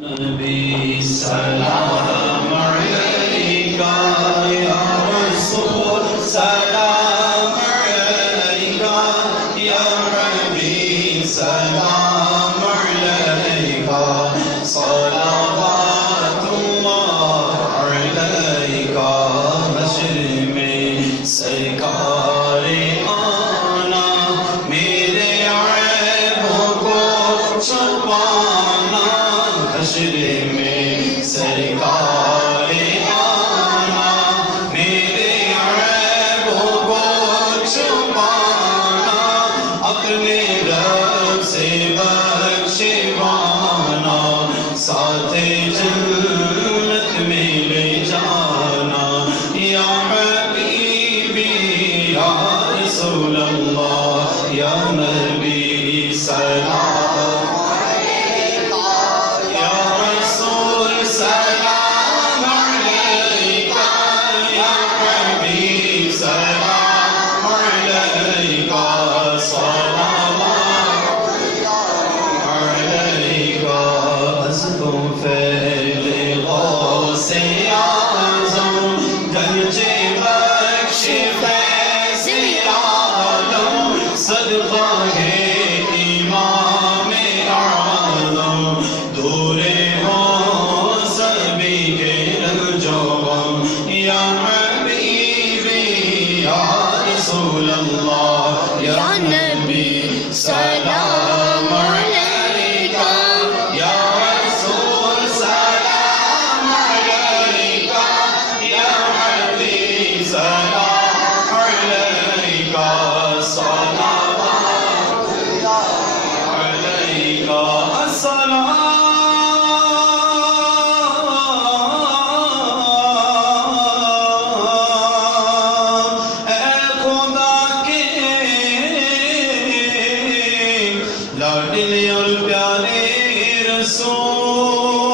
نبی سلام علیکہ یا رسول سلام علیکہ یا حبیب سلام علیکہ صلوات اللہ علیکہ حشر میں سرکار آنا میرے عیبوں کو چھپانا حشر میں سرکار آنا میرے عیبوں کو چھپانا اپنے رب سے بخشوانا ساتھ جنت میں لے جانا یا حبیبی یا رسول اللہ یا نبی سلام صدقہ ہے امام اعظم دور ہو سبھی کے رنجو یا حبیبی یا رسول اللہ یا نبی سلام علیکہ یا رسول سلام علیکہ یا حبیب سلام علیکہ لاڈلے اور پیارے رسول